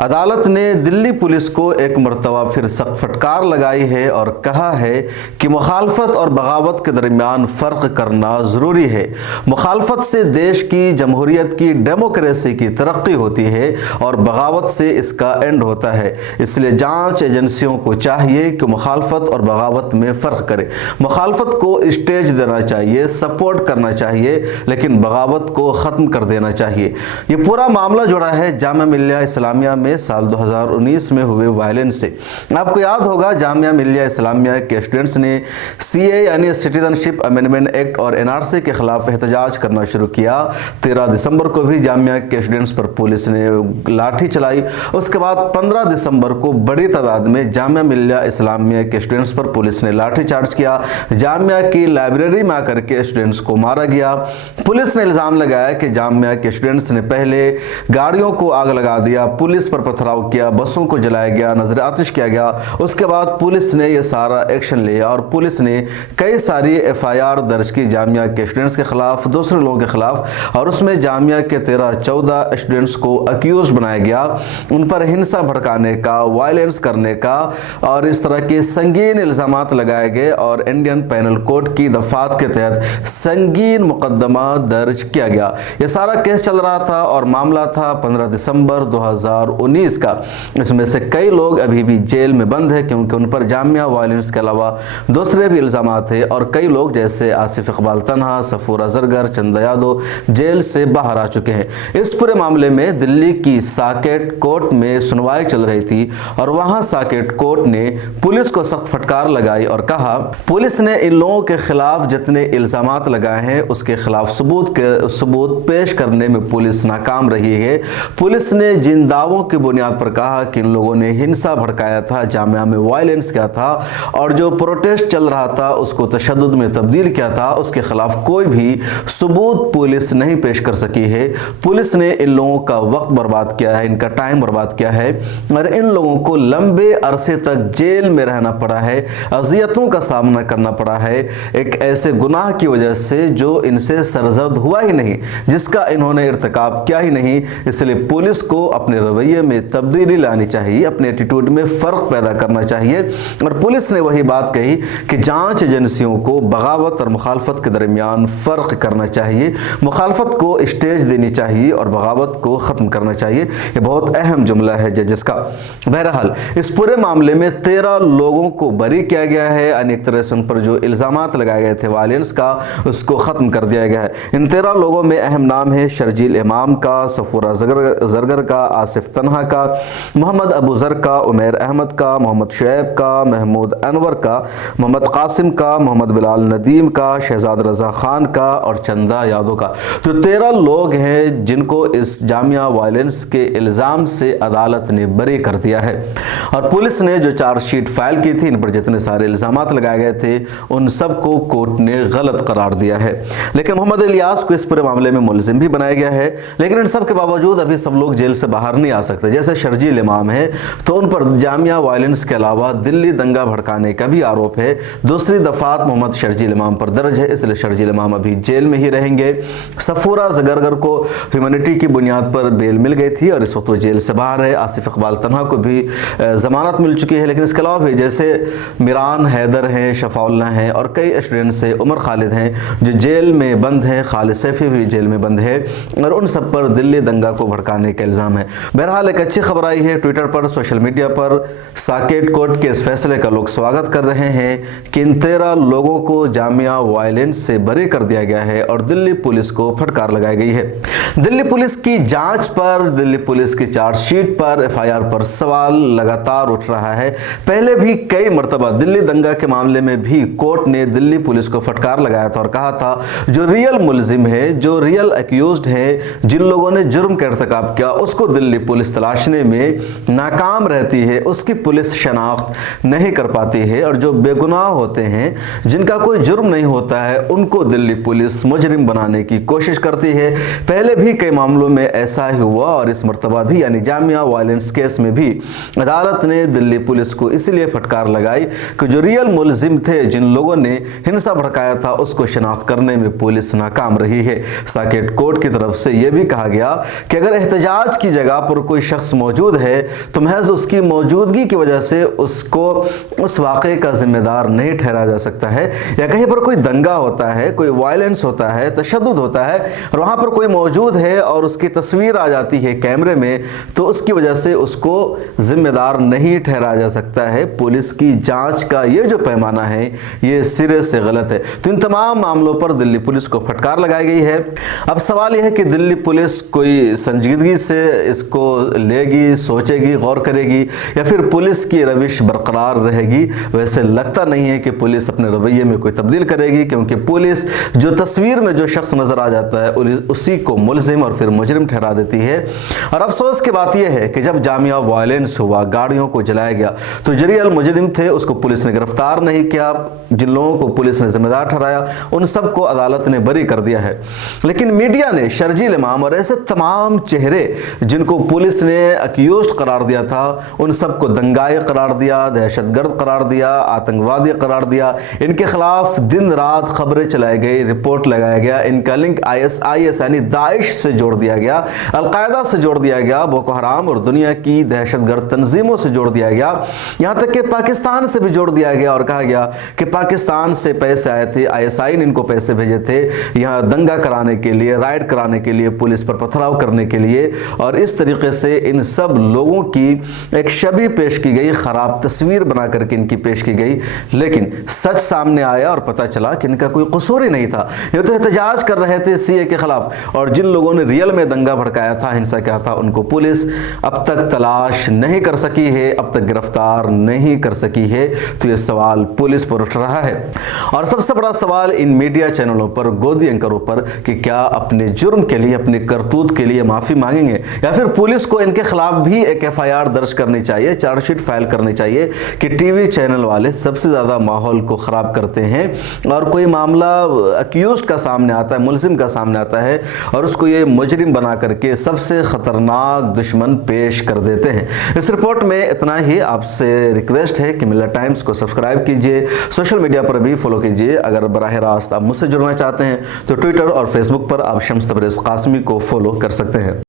अदालत ने दिल्ली पुलिस को एक मरतबा फिर सख्त फटकार लगाई है और कहा है कि मुखालफत और बगावत के दरमियान फ़र्क करना ज़रूरी है। मुखालफत से देश की जमहूरियत की डेमोक्रेसी की तरक्की होती है और बगावत से इसका एंड होता है। इसलिए जांच एजेंसियों को चाहिए कि मुखालफत और बगावत में फ़र्क करे। मुखालफत को स्टेज देना चाहिए, सपोर्ट करना चाहिए, लेकिन बगावत को ख़त्म कर देना चाहिए। ये पूरा मामला जुड़ा है जामिया मिल्लिया इस्लामिया में साल 2019 में हुए वायलेंस से। आपको याद होगा जामिया मिल्लिया इस्लामिया के स्टूडेंट्स ने सीए यानी सिटीजनशिप अमेंडमेंट एक्ट और एनआरसी के खिलाफ एहतजाज करना शुरू किया। 13 दिसंबर को भी जामिया के स्टूडेंट्स पर पुलिस ने लाठी चलाई। उसके बाद 15 दिसंबर को बड़ी तादाद में जामिया मिल्लिया इस्लामिया के स्टूडेंट्स पर पुलिस ने लाठी चार्ज किया। जामिया की लाइब्रेरी में आकर के स्टूडेंट्स को मारा गया। पुलिस ने इल्ज़ाम लगाया कि जामिया के स्टूडेंट्स ने पहले गाड़ियों को आग लगा दिया, पुलिस पर पथराव किया, बसों को जलाया गया, नजर आतिश किया गया। उसके बाद पुलिस ने यह सारा एक्शन लिया और पुलिस ने कई सारी एफआईआर दर्ज की जामिया के स्टूडेंट्स के खिलाफ, दूसरे लोगों के खिलाफ, और उसमें जामिया के 13-14 स्टूडेंट्स को अक्यूज बनाया गया। उन पर हिंसा भड़काने का, वायलेंस करने का और इस तरह के संगीन इल्जामात लगाए गए और इंडियन पैनल कोड की दफात के तहत संगीन मुकदमा दर्ज किया गया। यह सारा केस चल रहा था और मामला था 15 दिसंबर 2019 का। इसमें से कई लोग अभी भी जेल में बंद है क्योंकि उन पर जामिया वायलेंस के अलावा दूसरे भी इल्जामात थे और कई लोग जैसे आसिफ इकबाल तन्हा, सफूरा जरगर, चंदा यादव जेल से बाहर आ चुके हैं। इस पूरे मामले में दिल्ली की साकेत कोर्ट में सुनवाई चल रही थी और वहां साकेत कोर्ट ने पुलिस को सख्त फटकार लगाई और कहा पुलिस ने इन लोगों के खिलाफ जितने इल्जामात लगाए हैं उसके खिलाफ सबूत पेश करने में पुलिस नाकाम रही है। पुलिस ने जिन दावों की बुनियाद पर कहा कि इन लोगों ने हिंसा भड़काया था, जामिया में वायलेंस किया था और जो प्रोटेस्ट चल रहा था उसको तशद्दुद में तब्दील किया था, उसके खिलाफ कोई भी सबूत पुलिस नहीं पेश कर सकी है। पुलिस ने इन लोगों का वक्त बर्बाद किया है, इनका टाइम बर्बाद किया है और इन लोगों को लंबे अरसे तक जेल में रहना पड़ा है, अजियतों का सामना करना पड़ा है, एक ऐसे गुनाह की वजह से जो इनसे सरजद हुआ ही नहीं, जिसका इन्होंने इर्तिकाब किया ही नहीं। इसलिए पुलिस को अपने रवैये में तब्दीली लानी चाहिए, अपने एटीट्यूड में फ़र्क पैदा करना चाहिए। और पुलिस ने वही बात कही कि जांच एजेंसियों को बगावत और मुखालफत के दरमियान फ़र्क करना चाहिए, मुखालफत को स्टेज देनी चाहिए और बगावत को ख़त्म करना चाहिए। ये बहुत अहम जुमला है जजेस का। बहरहाल इस पूरे मामले में 13 लोगों को बरी किया गया है। अनेक तरह से उन पर जो इल्ज़ामात लगाए गए थे वायलेंस का, उसको ख़त्म कर दिया गया है। इन 13 लोगों में अहम नाम है शर्जील इमाम का, सफूरा जरगर का, आसिफ तन्हा का, मोहम्मद अबू ज़र का, उमैर अहमद का, मोहम्मद शुएब का, महमूद अनवर का, मोहम्मद कासिम का, मोहम्मद बिलाल नदीम का, शहजाद रज़ा खान का और चंदा यादव का। तो 13 लोग हैं जिनको इस जामिया वायलेंस के इल्ज़ाम से अदालत ने बरी कर दिया है और पुलिस ने जो चार्जशीट फाइल की थी, इन पर जितने सारे इल्ज़ामात लगाए गए थे उन सबको कोर्ट ने गलत करार दिया है। लेकिन मोहम्मद इलियास को इस पूरे मामले में मुलजिम भी बनाया गया है। लेकिन इन सब के बावजूद अभी सब लोग जेल से बाहर नहीं आ सकते। जैसे शर्जील इमाम है तो उन पर जामिया वायलेंस के अलावा दिल्ली दंगा भड़काने का भी आरोप है। दूसरी दफात मोहम्मद शर्जील इमाम पर दर्ज है, इसलिए शर्जील इमाम अभी जेल में ही रहेंगे। सफूरा जरगर को ह्यूमैनिटी की बुनियाद पर बेल मिल गई थी और इस वक्त वो जेल से बाहर है। आसिफ इकबाल तन्हा को भी जमानत मिल चुकी है। लेकिन इसके अलावा भी जैसे मिरान हैदर हैं, शफाउल्ला हैं और कई स्टूडेंट्स हैं, उमर खालिद हैं जो जेल में बंद हैं, खालिद सैफी भी जेल में बंद है और उन सब पर दिल्ली दंगा को भड़काने का इल्ज़ाम है। बहरहाल एक अच्छी खबर आई है ट्विटर पर, सोशल मीडिया पर। साकेत कोर्ट के इस फैसले का लोग स्वागत कर रहे हैं कि इन 13 लोगों को जामिया वायलेंस से बरी कर दिया गया है और दिल्ली पुलिस को फटकार लगाई गई है। दिल्ली पुलिस की जांच पर, दिल्ली पुलिस की चार्जशीट पर, एफआईआर पर सवाल लगातार उठ रहा है। पहले भी कई मरतबा दिल्ली दंगा के मामले में भी कोर्ट ने दिल्ली पुलिस को फटकार लगाया था और कहा था जो रियल मुलजिम है, जो रियल एक्यूज्ड है, जिन लोगों ने जुर्म का इर्तिकाब किया, उसको दिल्ली पुलिस तलाशने में नाकाम रहती है, उसकी पुलिस शनाख्त नहीं कर पाती है और जो बेगुनाह होते हैं, जिनका कोई जुर्म नहीं होता है, उनको दिल्ली पुलिस मुजरिम बनाने की कोशिश करती है। पहले भी कई मामलों में ऐसा ही हुआ और इस मरतबा भी यानी जामिया वायलेंस केस में भी अदालत ने दिल्ली पुलिस को इसलिए फटकार लगाई कि जो रियल मुलजिम थे, जिन लोगों ने हिंसा भड़काया था, उसको शनाख्त करने में पुलिस नाकाम रही है। साकेत कोर्ट की तरफ से यह भी कहा गया कि अगर एहतजाज की जगह पर कोई شخص موجود ہے تو محض اس کی موجودگی کی وجہ سے اس کو اس واقعے کا ذمہ دار نہیں ٹھہرایا جا سکتا ہے، یا کہیں پر کوئی دنگا ہوتا ہے، کوئی وائلنس ہوتا ہے، تشدد ہوتا ہے اور وہاں پر کوئی موجود ہے اور اس کی تصویر آ جاتی ہے کیمرے میں، تو اس کی وجہ سے اس کو ذمہ دار نہیں ٹھہرایا جا سکتا ہے۔ پولیس کی جانچ کا یہ جو پیمانہ ہے یہ سرے سے غلط ہے۔ تو ان تمام معاملوں پر دلی پولیس کو پھٹکار لگائی گئی ہے۔ اب سوال یہ ہے کہ دلی پولیس کوئی سنجیدگی سے اس کو لے گی، سوچے گی، غور کرے گی، یا پھر پولیس کی روش برقرار رہے گی؟ ویسے لگتا نہیں ہے کہ پولیس اپنے رویے میں کوئی تبدیل کرے گی، کیونکہ پولیس جو تصویر میں جو شخص نظر آ جاتا ہے اسی کو ملزم اور پھر مجرم ٹھہرا دیتی ہے۔ اور افسوس کی بات یہ ہے کہ جب جامعہ وائلنس ہوا، گاڑیوں کو جلایا گیا، تو جری المجرم تھے اس کو پولیس نے گرفتار نہیں کیا، جن لوگوں کو پولیس نے ذمہ دار ٹھہرایا ان سب کو عدالت نے بری کر دیا ہے۔ لیکن میڈیا نے شرجیل امام اور ایسے تمام چہرے جن کو پولیس نے اکیوزڈ قرار دیا تھا ان سب کو دنگائے قرار دیا، دہشت گرد قرار دیا، آتنکوادی قرار دیا۔ ان کے خلاف دن رات خبریں چلائی گئی، رپورٹ لگایا گیا، ان کا لنک IS یعنی داعش سے جوڑ دیا گیا، القاعدہ سے جوڑ دیا گیا، بوکو حرام اور دنیا کی دہشت گرد تنظیموں سے جوڑ دیا گیا، یہاں تک کہ پاکستان سے بھی جوڑ دیا گیا اور کہا گیا کہ پاکستان سے پیسے آئے تھے، ISI نے ان کو پیسے بھیجے تھے یہاں دنگا کرانے کے لیے، رائڈ کرانے کے لیے، پولیس پر پتھراؤ کرنے کے لیے، اور اس طریقے سے ان سب لوگوں کی ایک شبیہ پیش کی گئی، خراب تصویر بنا کر کے ان کی پیش کی گئی۔ لیکن سچ سامنے آیا اور پتہ چلا کہ ان کا کوئی قصور ہی نہیں تھا، یہ تو احتجاج کر رہے تھے CA کے خلاف، اور جن لوگوں نے ریئل میں دنگا بھڑکایا تھا، ہنسا کیا تھا، ان کو پولیس اب تک تلاش نہیں کر سکی ہے، اب تک گرفتار نہیں کر سکی ہے۔ تو یہ سوال پولیس پر اٹھ رہا ہے، اور سب سے بڑا سوال ان میڈیا چینلوں پر، گودی اینکروں پر، کہ کیا اپنے جرم کے لیے، اپنے کرتوت کے لیے معافی مانگیں گے، یا پھر پولیس کو ان کے خلاف بھی ایک FIR درج کرنی چاہیے، چارج شیٹ فائل کرنی چاہیے کہ ٹی وی چینل والے سب سے زیادہ ماحول کو خراب کرتے ہیں، اور کوئی معاملہ اکیوزڈ کا سامنے آتا ہے، ملزم کا سامنے آتا ہے، اور اس کو یہ مجرم بنا کر کے سب سے خطرناک دشمن پیش کر دیتے ہیں۔ اس رپورٹ میں اتنا ہی، آپ سے ریکویسٹ ہے کہ ملت ٹائمز کو سبسکرائب کیجئے، سوشل میڈیا پر بھی فالو کیجئے، اگر براہ راست آپ مجھ سے جڑنا چاہتے ہیں تو ٹویٹر اور فیس بک پر آپ شمس تبریز قاسمی کو فالو کر سکتے ہیں۔